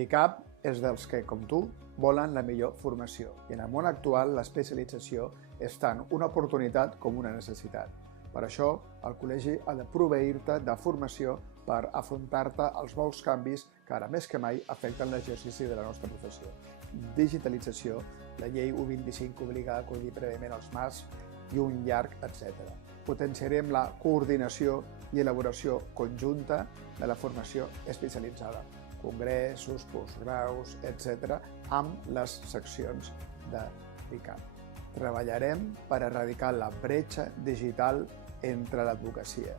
L'ICAP és dels que, com tu, volen la millor formació i en el món actual l'especialització és tant una oportunitat com una necessitat. Per això, el col·legi ha de proveir-te de formació per afrontar-te als nous canvis que ara més que mai afecten l'exercici de la nostra professió. Digitalització, la llei 125 que obliga a acollir prèviament els MAS i un llarg etc. Potenciarem la coordinació i elaboració conjunta de la formació especialitzada, congressos, postgraus, etc., amb les seccions de l'ICAP. Treballarem per erradicar la bretxa digital entre l'advocacia.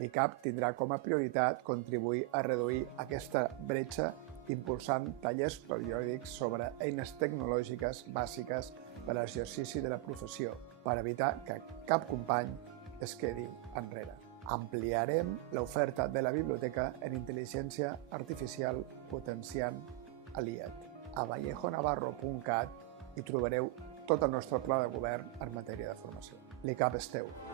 L'ICAP tindrà com a prioritat contribuir a reduir aquesta bretxa impulsant tallers periòdics sobre eines tecnològiques bàsiques per a l'exercici de la professió, per evitar que cap company es quedi enrere. Ampliarem l'oferta de la biblioteca en intel·ligència artificial potenciant l'IET. A vallejonavarro.cat hi trobareu tot el nostre pla de govern en matèria de formació. L'ICAP és teu.